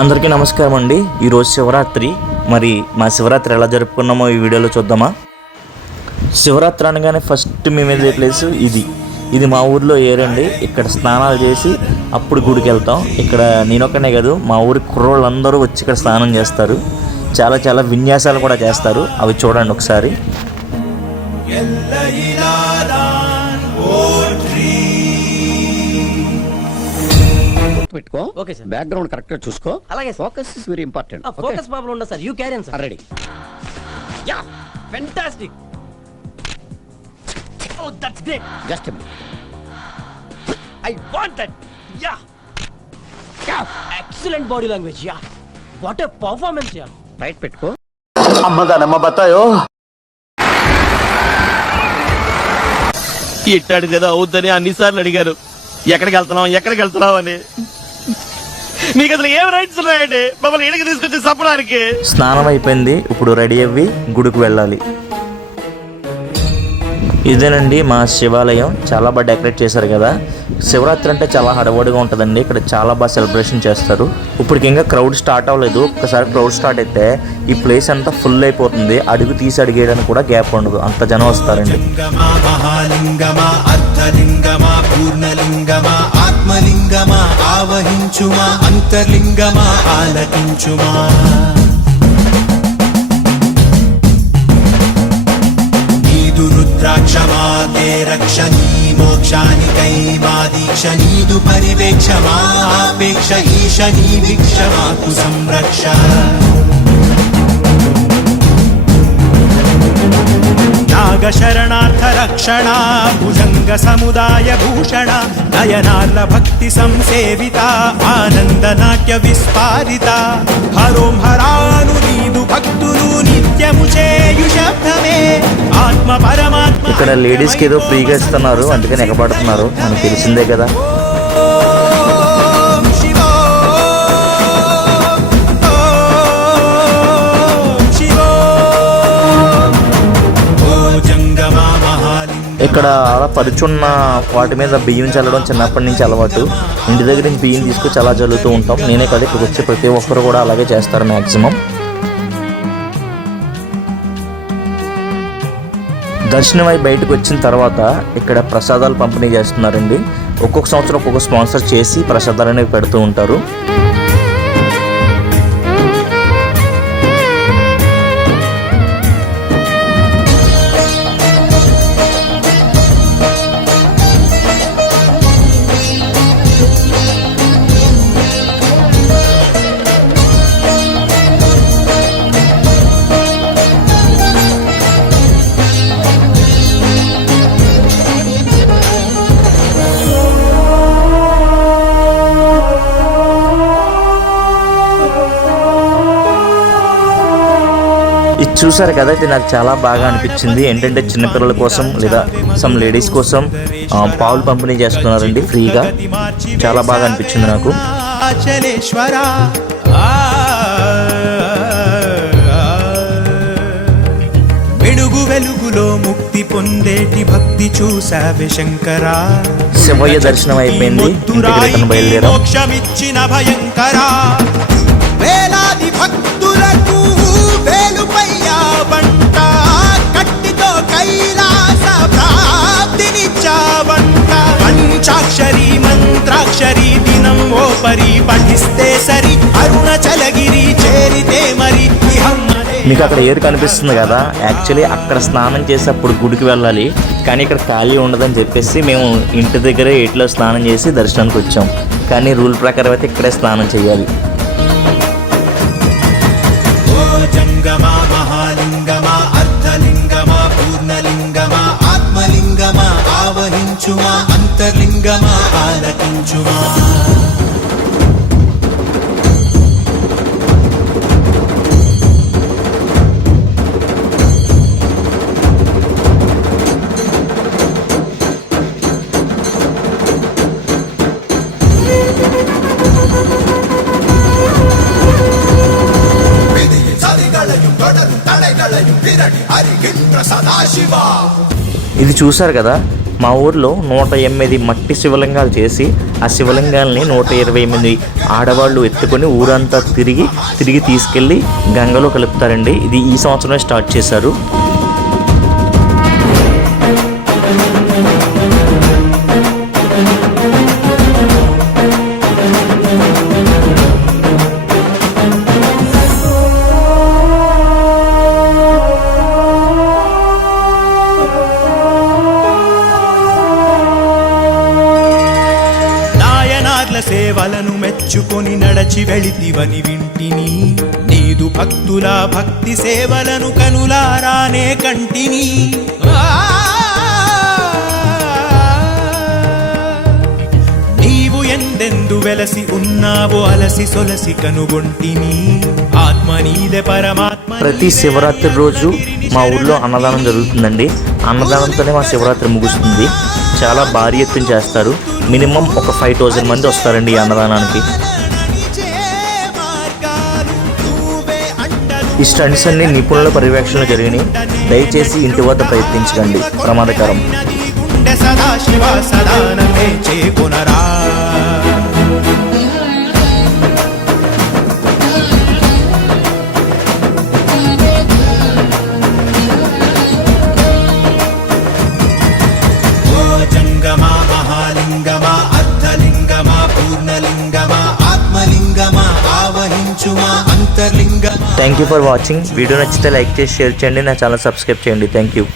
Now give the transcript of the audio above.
అందరికీ నమస్కారం అండి. ఈరోజు శివరాత్రి. మరి మా శివరాత్రి ఎలా జరుపుకున్నామో ఈ వీడియోలో చూద్దామా. శివరాత్రి అనగానే ఫస్ట్ మేము వెళ్ళే ప్లేస్ ఇది మా ఊర్లో ఏరండి. ఇక్కడ స్నానాలు చేసి అప్పుడు గుడికి వెళ్తాం. ఇక్కడ నేనొక్కనే కాదు, మా ఊరి కుర్రోళ్ళందరూ వచ్చి ఇక్కడ స్నానం చేస్తారు. చాలా విన్యాసాలు కూడా చేస్తారు. అవి చూడండి ఒకసారి. పెట్టుకో. Okay sir. బ్యాక్గ్రౌండ్ కరెక్ట్ గా చూసుకో. అలాగే. Focus is very important. Focus problem ఉండదు sir. You carry on sir. Ready. Yeah fantastic. Oh that's great. Just I want that. Yeah excellent body language. Yeah what a performance. Yeah right పెట్టుకో. అమ్మదానమ్మ బతాయో ఇట్టాడు కదా అవుద్దని అన్నిసార్లు అడిగారు. ఎక్కడికి వెళ్తున్నావు అని. మీకు అసలు ఏం రైట్స్ ఉన్నాయండి మమ్మల్ని ఇంటికి తీసుకొచ్చి చెప్పడానికి? స్నానం అయిపోయింది. ఇప్పుడు రెడీ అవ్వి గుడికి వెళ్ళాలి. ఇదేనండి మా శివాలయం. చాలా బాగా డెకరేట్ చేశారు కదా. శివరాత్రి అంటే చాలా హడావుడిగా ఉంటుందండి. ఇక్కడ చాలా బాగా సెలబ్రేషన్ చేస్తారు. ఇప్పటికి ఇంకా క్రౌడ్ స్టార్ట్ అవ్వలేదు. ఒక్కసారి క్రౌడ్ స్టార్ట్ అయితే ఈ ప్లేస్ అంతా ఫుల్ అయిపోతుంది. అడుగు తీసి అడిగేయడానికి కూడా గ్యాప్ ఉండదు. అంత జనం వస్తారండి. ఆత్మలింగమా ఆవహించుమా అంతర్లింగమా ఆలకించుమా. రుద్రాక్షమా తే రక్షణీ మోక్షానికై మా దీక్ష నీదు పరివేక్షమా ఆపేక్ష ఈశనీ వీక్షమాకు సంరక్ష. నాగశరణార్థ రక్షణ భుజంగ సముదాయ భూషణ నయనార్ల భక్తి సంసేవిత ఆనంద నాట్య విస్పారిత. హరోం హరాను నీదు భక్తులు నిత్యము చేయు శబ్దమే ఆత్మ పరమాత్మ. ఇక్కడ లేడీస్ కి ఏదో ఫ్రీగా ఇస్తున్నారు, అందుకని ఎగబడుతున్నారు. మనకు తెలిసిందే కదా. ఇక్కడ అలా పరుచున్న వాటి మీద బియ్యం చల్లడం చిన్నప్పటి నుంచి అలవాటు. ఇంటి దగ్గర నుంచి బియ్యం తీసుకొచ్చి అలా చల్లుతూ ఉంటాం. నేనే కాదు, ఇక్కడికి వచ్చే ప్రతి ఒక్కరు కూడా అలాగే చేస్తారు మ్యాక్సిమం. దర్శనం అయి బయటకు వచ్చిన తర్వాత ఇక్కడ ప్రసాదాలు పంపిణీ చేస్తున్నారండి. ఒక్కొక్క సంవత్సరం ఒక్కొక్క స్పాన్సర్ చేసి ప్రసాదాలు అనేవి పెడుతూ ఉంటారు. ఇది చూసారు కదా, ఇది నాకు చాలా బాగా అనిపించింది. ఏంటంటే చిన్నపిల్లల కోసం లేదా సమ్ లేడీస్ కోసం పాలు పంపిణీ చేస్తున్నారండి ఫ్రీగా. చాలా బాగా అనిపించింది నాకు. వెలుగు వెలుగులో ముక్తి పొందేటి భక్తి చూసావే శంకరా. శివయ్య దర్శనం అయిపోయింది. ఇంటికి రిటర్న్ బయలుదేరాం. మోక్షమిచ్చిన భయంకరా వేలాది భక్తులకు వేలుపయ్యా వంట కట్టితో కైలాస ప్రాప్తినిచ్చావంట. పంచాక్షరి మంత్రాక్షరి దినం ఓ పరి పఠిస్తే సరి అరుణచలగిరి చేరితే మరి. మీకు అక్కడ ఏరు కనిపిస్తుంది కదా, యాక్చువల్లీ అక్కడ స్నానం చేసి అప్పుడు గుడికి వెళ్ళాలి. కానీ ఇక్కడ ఖాళీ ఉండదని చెప్పేసి మేము ఇంటి దగ్గరే ఏటిలో స్నానం చేసి దర్శనానికి వచ్చాం. కానీ రూల్ ప్రకారం అయితే ఇక్కడే స్నానం చేయాలి. జంగమా మహాలింగమా అర్ధలింగమా పూర్ణలింగమా ఆత్మలింగమా ఆవహించుమా అంతర్లింగమా ఆలకించుమా. ఇది చూసారు కదా, మా ఊర్లో 108 మట్టి శివలింగాలు చేసి ఆ శివలింగాల్ని 128 ఆడవాళ్ళు ఎత్తుకొని ఊరంతా తిరిగి తీసుకెళ్ళి గంగలో కలుపుతారండి. ఇది ఈ సంవత్సరమే స్టార్ట్ చేశారు. సేవలను మెచ్చుకొని నడచి వెళితివని వింటిని, నీదు భక్తుల భక్తి సేవలను కనులారానే కంటిని. నీవు ఎందెందు వెలసి ఉన్నావో అలసి సొలసి కనుగొంటిని, ఆత్మ నీదే పరమాత్మ. ప్రతి శివరాత్రి రోజు మా ఊర్లో అన్నదానం జరుగుతుందండి. అన్నదానంతోనే మా శివరాత్రి ముగుస్తుంది. చాలా భారీ ఎత్తున చేస్తారు. మినిమం ఒక 5000 మంది వస్తారండి ఈ అన్నదానానికి. ఈ స్టంట్స్ అన్ని నిపుణుల పర్యవేక్షణలో జరిగినాయి. దయచేసి ఇంటి వద్ద ప్రయత్నించకండి, ప్రమాదకరం. సదాశివ సదానమే చేకొనరా. జంగమా మహాలింగమా అర్ధలింగమా పూర్ణలింగమా ఆత్మలింగమా ఆవహించుమా అంతర్లింగమా. Thank you for watching. Video నచ్చితే లైక్ చేసి షేర్ చేయండి. నా ఛానల్ సబ్స్క్రైబ్ చేయండి. Thank you.